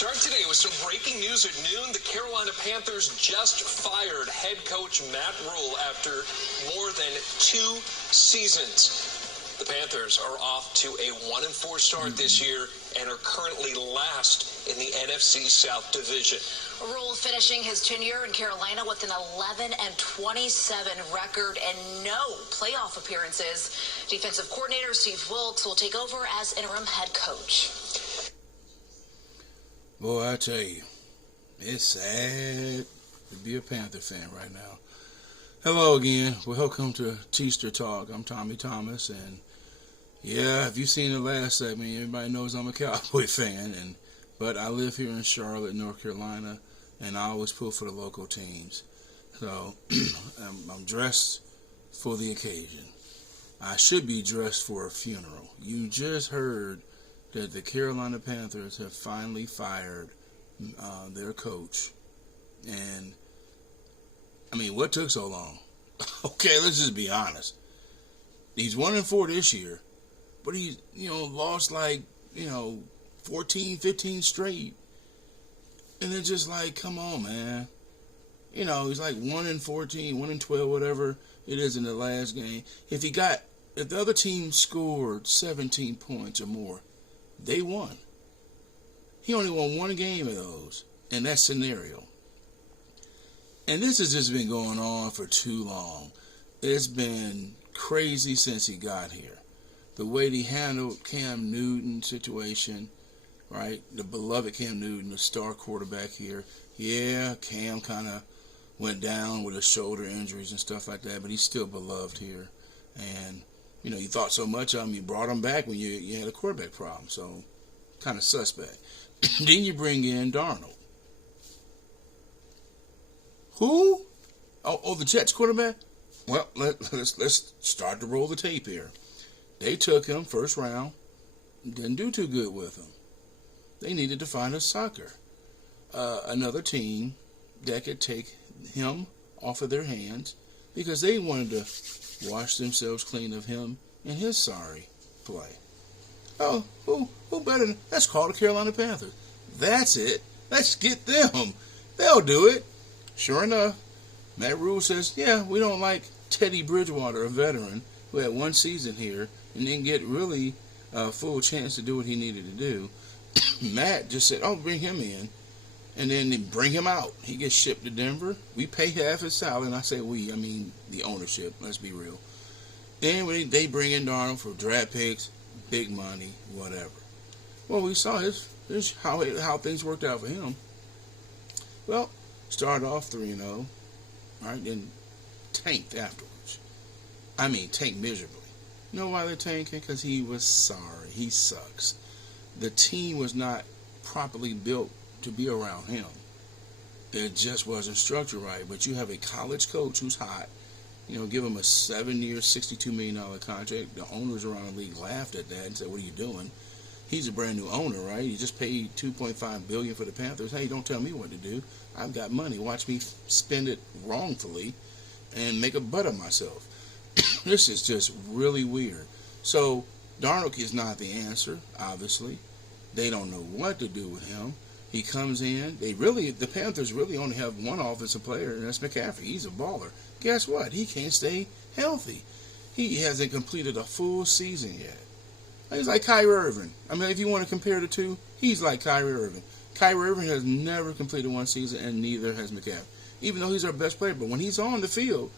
Start today with some breaking news at noon. The Carolina Panthers just fired head coach Matt Rhule after more than 2 seasons. The Panthers are off to a 1-4 start this year and are currently last in the NFC South Division. Rhule finishing his tenure in Carolina with an 11-27 record and no playoff appearances. Defensive coordinator Steve Wilks will take over as interim head coach. Boy, I tell you, it's sad to be a Panther fan right now. Hello again. Welcome to T-ster Talk. I'm Tommy Thomas, and yeah, if you've seen the last segment, everybody knows I'm a Cowboy fan, but I live here in Charlotte, North Carolina, and I always pull for the local teams. So I'm dressed for the occasion. I should be dressed for a funeral. You just heard that the Carolina Panthers have finally fired their coach. And, I mean, what took so long? Okay, let's just be honest. He's 1-4 this year, but he's, lost 14, 15 straight. And it's just like, come on, man. He's like 1-14, 1-12, whatever it is in the last game. If the other team scored 17 points or more, they won. He only won one game of those in that scenario. And this has just been going on for too long. It's been crazy since he got here. The way he handled Cam Newton's situation, right? The beloved Cam Newton, the star quarterback here. Yeah, Cam kind of went down with his shoulder injuries and stuff like that, but he's still beloved here. And you thought so much of him, you brought him back when you had a quarterback problem. So, kind of suspect. Then you bring in Darnold. Who? Oh, the Jets quarterback? Well, let's start to roll the tape here. They took him first round. Didn't do too good with him. They needed to find a sucker. Another team that could take him off of their hands because they wanted to wash themselves clean of him and his sorry play. Oh, who better than... Let's call the Carolina Panthers. That's it. Let's get them. They'll do it. Sure enough, Matt Rhule says, yeah, we don't like Teddy Bridgewater, a veteran who had one season here and didn't get really a full chance to do what he needed to do. Matt just said, oh, bring him in. And then they bring him out. He gets shipped to Denver. We pay half his salary. And I say we, I mean the ownership. Let's be real. Then they bring in Darnold for draft picks, big money, whatever. Well, we saw how things worked out for him. Well, started off 3-0, right? Then tanked afterwards. I mean, tanked miserably. You know why they're tanking? Because he was sorry. He sucks. The team was not properly built to be around him. It just wasn't structured right. But you have a college coach who's hot. Give him a 7-year, $62 million contract. The owners around the league laughed at that and said, what are you doing? He's a brand new owner, right? He just paid $2.5 billion for the Panthers. Hey, don't tell me what to do. I've got money. Watch me spend it wrongfully and make a butt of myself. This is just really weird. So Darnold is not the answer, obviously. They don't know what to do with him. He comes in. The Panthers really only have one offensive player, and that's McCaffrey. He's a baller. Guess what? He can't stay healthy. He hasn't completed a full season yet. He's like Kyrie Irving. I mean, if you want to compare the two, he's like Kyrie Irving. Kyrie Irving has never completed one season, and neither has McCaffrey. Even though he's our best player, but when he's on the field,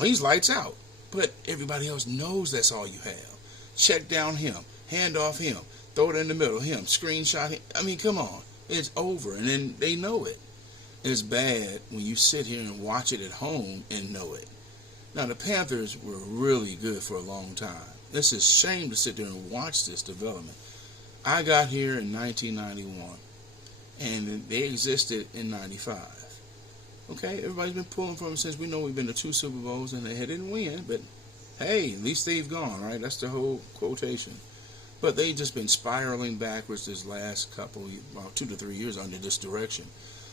he's lights out. But everybody else knows that's all you have. Check down him, hand off him, throw it in the middle, him, screenshot him. I mean, come on. It's over, and then they know it. It's bad when you sit here and watch it at home and know it. Now, the Panthers were really good for a long time. It's a shame to sit there and watch this development. I got here in 1991, and they existed in 95. Okay, everybody's been pulling from them since. We know we've been to 2 Super Bowls, and they didn't win, but hey, at least they've gone, right? That's the whole quotation. But they've just been spiraling backwards this last about 2 to 3 years under this direction.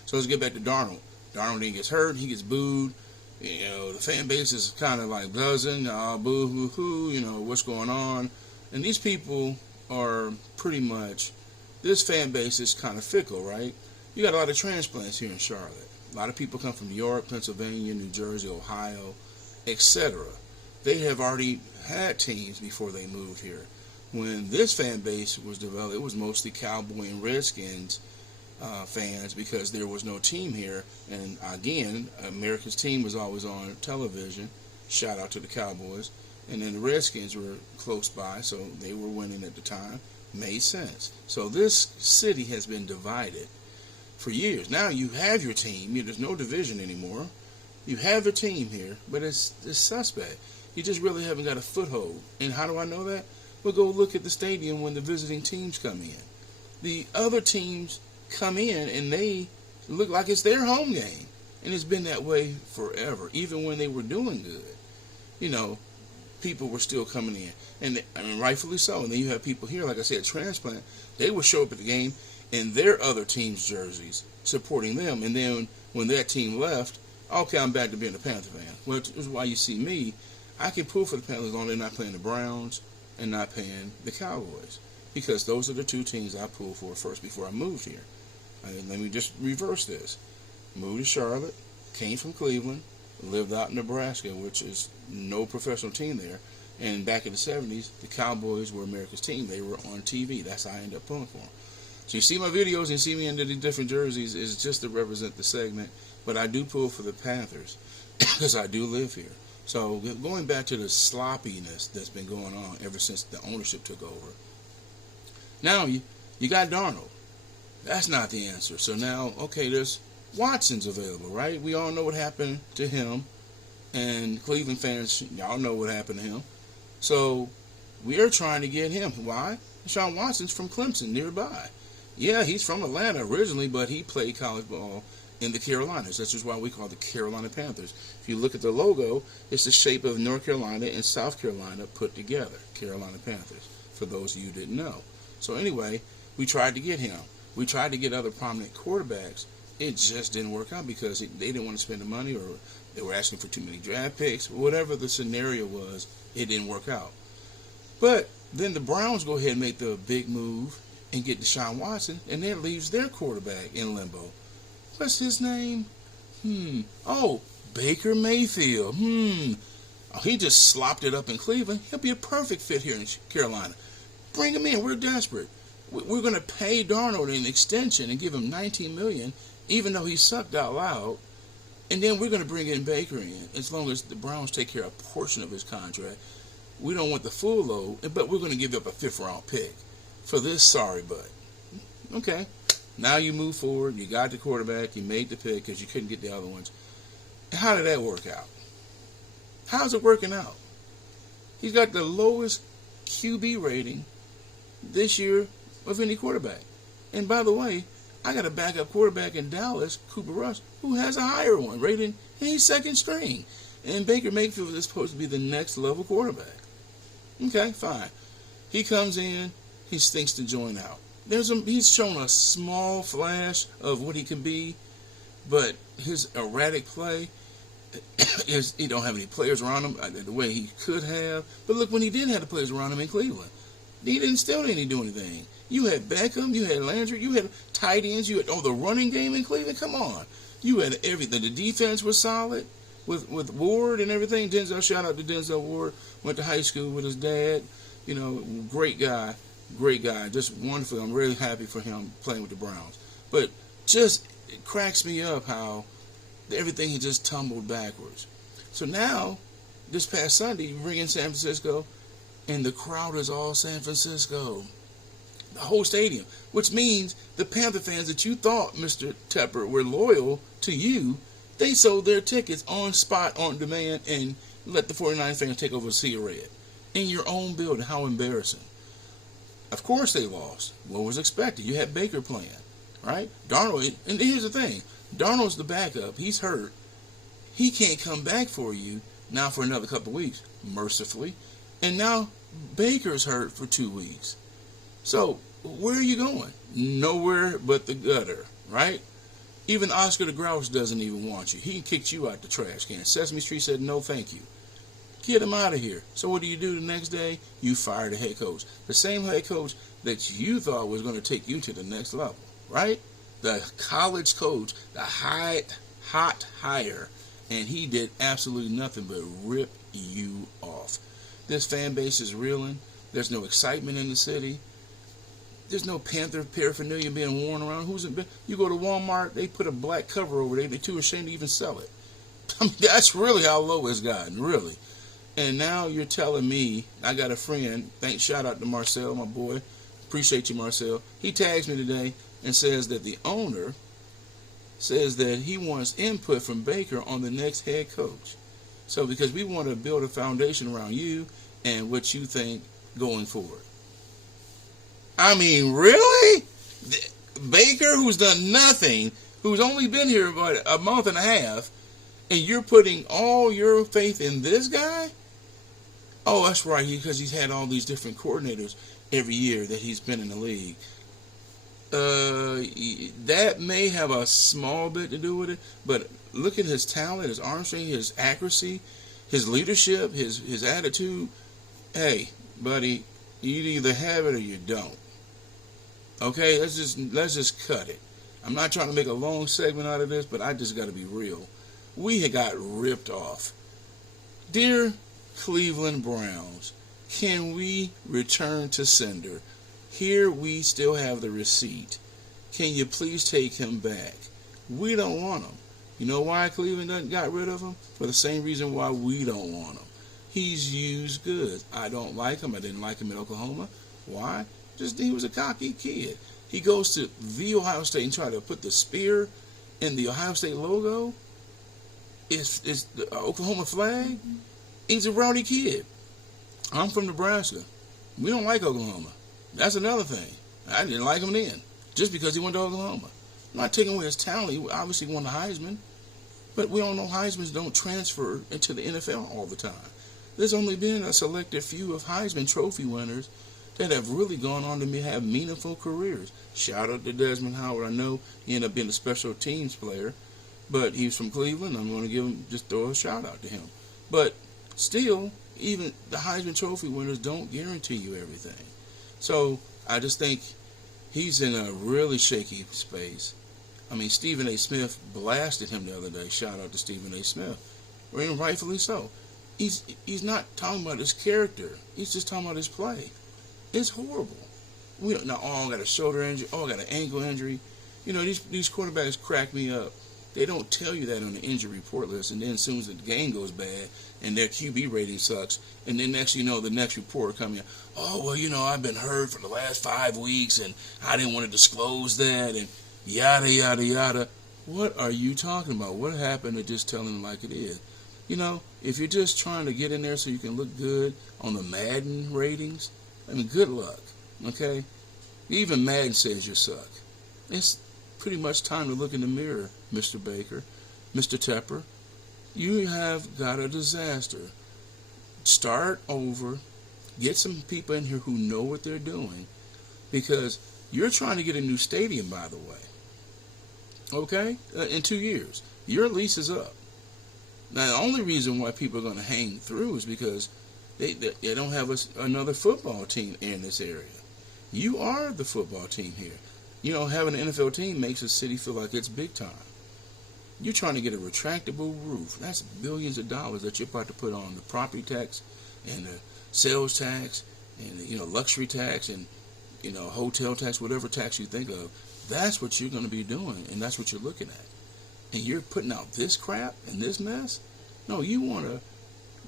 So let's get back to Darnold. Darnold then gets hurt. He gets booed. The fan base is kind of like buzzing. Boo, hoo, hoo. What's going on? And these people are pretty much this fan base is kind of fickle, right? You got a lot of transplants here in Charlotte. A lot of people come from New York, Pennsylvania, New Jersey, Ohio, etc. They have already had teams before they moved here. When this fan base was developed, it was mostly Cowboy and Redskins fans because there was no team here. And again, America's team was always on television. Shout out to the Cowboys. And then the Redskins were close by, so they were winning at the time. Made sense. So this city has been divided for years. Now you have your team. There's no division anymore. You have a team here, but it's suspect. You just really haven't got a foothold. And how do I know that? Well, go look at the stadium when the visiting teams come in. The other teams come in and they look like it's their home game. And it's been that way forever, even when they were doing good. People were still coming in. And I mean, rightfully so. And then you have people here, like I said, transplant. They would show up at the game in their other team's jerseys, supporting them. And then when that team left, okay, I'm back to being a Panther fan. Which is why you see me. I can pull for the Panthers as long as they're not playing the Browns and not paying the Cowboys. Because those are the two teams I pulled for first before I moved here. Let me just reverse this. Moved to Charlotte, came from Cleveland, lived out in Nebraska, which is no professional team there. And back in the 70s, the Cowboys were America's team. They were on TV. That's how I ended up pulling for them. So you see my videos and you see me in the different jerseys is just to represent the segment. But I do pull for the Panthers because I do live here. So going back to the sloppiness that's been going on ever since the ownership took over. Now you got Darnold. That's not the answer. So now, okay, there's Watson's available, right? We all know what happened to him. And Cleveland fans, y'all know what happened to him. So we are trying to get him. Why? Deshaun Watson's from Clemson, nearby. Yeah, he's from Atlanta originally, but he played college ball in the Carolinas. That's just why we call the Carolina Panthers. If you look at the logo, it's the shape of North Carolina and South Carolina put together. Carolina Panthers, for those of you who didn't know. So anyway, we tried to get him. We tried to get other prominent quarterbacks. It just didn't work out because they didn't want to spend the money, or they were asking for too many draft picks. Whatever the scenario was, it didn't work out. But then the Browns go ahead and make the big move and get Deshaun Watson, and that leaves their quarterback in limbo. What's his name? Oh, Baker Mayfield. Oh, he just slopped it up in Cleveland. He'll be a perfect fit here in Carolina. Bring him in. We're desperate. We're going to pay Darnold an extension and give him $19 million, even though he sucked out loud. And then we're going to bring in Baker in, as long as the Browns take care of a portion of his contract. We don't want the full load, but we're going to give up a 5th-round pick for this sorry butt. Okay. Now you move forward. You got the quarterback. You made the pick because you couldn't get the other ones. How did that work out? How's it working out? He's got the lowest QB rating this year of any quarterback. And by the way, I got a backup quarterback in Dallas, Cooper Rush, who has a higher one rating, and he's second string. And Baker Mayfield is supposed to be the next level quarterback. Okay, fine. He comes in, he thinks to join out. He's shown a small flash of what he can be, but his erratic play is he don't have any players around him the way he could have. But look, when he did have the players around him in Cleveland, he didn't do anything. You had Beckham, you had Landry, you had tight ends, you had the running game in Cleveland. Come on, you had everything. The defense was solid with Ward and everything. Shout out to Denzel Ward. Went to high school with his dad. Great guy, just wonderful. I'm really happy for him playing with the Browns. But just it cracks me up how everything he just tumbled backwards. So now, this past Sunday, you bring in San Francisco, and the crowd is all San Francisco. The whole stadium, which means the Panther fans that you thought, Mr. Tepper, were loyal to you, they sold their tickets on spot, on demand, and let the 49 fans take over Sea Red. In your own building. How embarrassing. Of course they lost. What was expected? You had Baker playing, right? Darnold, and here's the thing. Darnold's the backup. He's hurt. He can't come back for you now for another couple of weeks, mercifully. And now Baker's hurt for 2 weeks. So where are you going? Nowhere but the gutter, right? Even Oscar the Grouch doesn't even want you. He kicked you out the trash can. Sesame Street said no thank you. Get him out of here. So what do the next day? You fire the head coach. The same head coach that you thought was going to take you to the next level, right? The college coach, the hot hire, and he did absolutely nothing but rip you off. This fan base is reeling. There's no excitement in the city. There's no Panther paraphernalia being worn around. You go to Walmart, they put a black cover over there. They're too ashamed to even sell it. I mean, that's really how low it's gotten, really. And now you're telling me, I got a friend, shout out to Marcel, my boy. Appreciate you, Marcel. He tags me today and says that the owner says that he wants input from Baker on the next head coach. So because we want to build a foundation around you and what you think going forward. I mean, really? Baker, who's done nothing, who's only been here about a month and a half, and you're putting all your faith in this guy? Oh, that's right, because he's had all these different coordinators every year that he's been in the league. That may have a small bit to do with it, but look at his talent, his arm strength, his accuracy, his leadership, his attitude. Hey, buddy, you either have it or you don't. Okay, let's just cut it. I'm not trying to make a long segment out of this, but I just got to be real. We had got ripped off. Dear Cleveland Browns, can we return to sender? Here we still have the receipt. Can you please take him back? We don't want him. You know why Cleveland got rid of him? For the same reason why we don't want him. He's used goods. I don't like him. I didn't like him at Oklahoma. Why? Just he was a cocky kid. He goes to the Ohio State and try to put the spear in the Ohio State logo. It's the Oklahoma flag. He's a rowdy kid. I'm from Nebraska. We don't like Oklahoma. That's another thing. I didn't like him then, just because he went to Oklahoma. I'm not taking away his talent. He obviously won the Heisman, but we all know Heismans don't transfer into the NFL all the time. There's only been a selected few of Heisman Trophy winners that have really gone on to have meaningful careers. Shout out to Desmond Howard. I know he ended up being a special teams player, but he's from Cleveland. I'm going to just throw a shout out to him. But still, even the Heisman Trophy winners don't guarantee you everything. So I just think he's in a really shaky space. I mean, Stephen A. Smith blasted him the other day. Shout out to Stephen A. Smith. And rightfully so. He's not talking about his character. He's just talking about his play. It's horrible. We don't know. Oh, I got a shoulder injury. Oh, I got an ankle injury. You know, these quarterbacks crack me up. They don't tell you that on the injury report list, and then as soon as the game goes bad and their QB rating sucks, and then next you know, the next report coming in, oh, well, you know, I've been hurt for the last 5 weeks, and I didn't want to disclose that, and yada, yada, yada. What are you talking about? What happened to just telling them like it is? You know, if you're just trying to get in there so you can look good on the Madden ratings, I mean, good luck, okay? Even Madden says you suck. It's pretty much time to look in the mirror, Mr. Baker, Mr. Tepper. You have got a disaster. Start over. Get some people in here who know what they're doing, because you're trying to get a new stadium, by the way. Okay? In 2 years. Your lease is up. Now, the only reason why people are going to hang through is because they don't have another football team in this area. You are the football team here. You know, having an NFL team makes a city feel like it's big time. You're trying to get a retractable roof. That's billions of dollars that you're about to put on the property tax and the sales tax and the, luxury tax and, hotel tax, whatever tax you think of. That's what you're going to be doing, and that's what you're looking at. And you're putting out this crap and this mess? No, you want to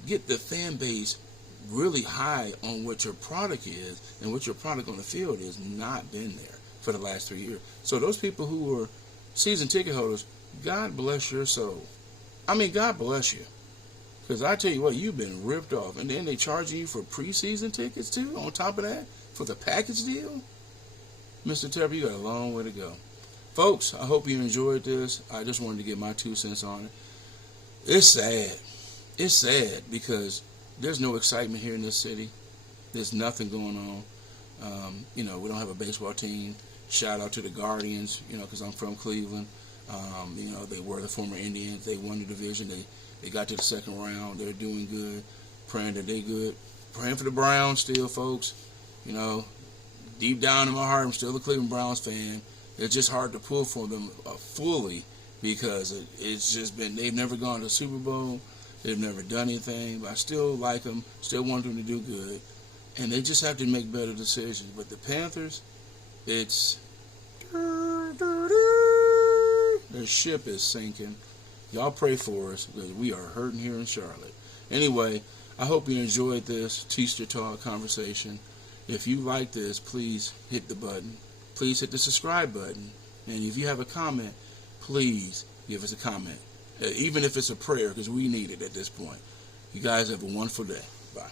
get the fan base really high on what your product is and what your product on the field is. Not been there for the last 3 years. So those people who are season ticket holders, God bless your soul. I mean, God bless you. Because I tell you what, you've been ripped off. And then they charging you for preseason tickets too, on top of that, for the package deal? Mr. Tepper, you got a long way to go. Folks, I hope you enjoyed this. I just wanted to get my 2 cents on it. It's sad. It's sad because there's no excitement here in this city. There's nothing going on. We don't have a baseball team. Shout out to the Guardians, because I'm from Cleveland. They were the former Indians. They won the division. They got to the second round. They're doing good. praying that they good. Praying for the Browns still, folks. You know, deep down in my heart, I'm still a Cleveland Browns fan. It's just hard to pull for them fully because it's just been, they've never gone to a Super Bowl. They've never done anything, but I still like them, still want them to do good. And they just have to make better decisions. But the Panthers, it's, their ship is sinking. Y'all pray for us because we are hurting here in Charlotte. Anyway, I hope you enjoyed this T-ster Talk conversation. If you like this, please hit the button. Please hit the subscribe button. And if you have a comment, please give us a comment. Even if it's a prayer, because we need it at this point. You guys have a wonderful day. Bye.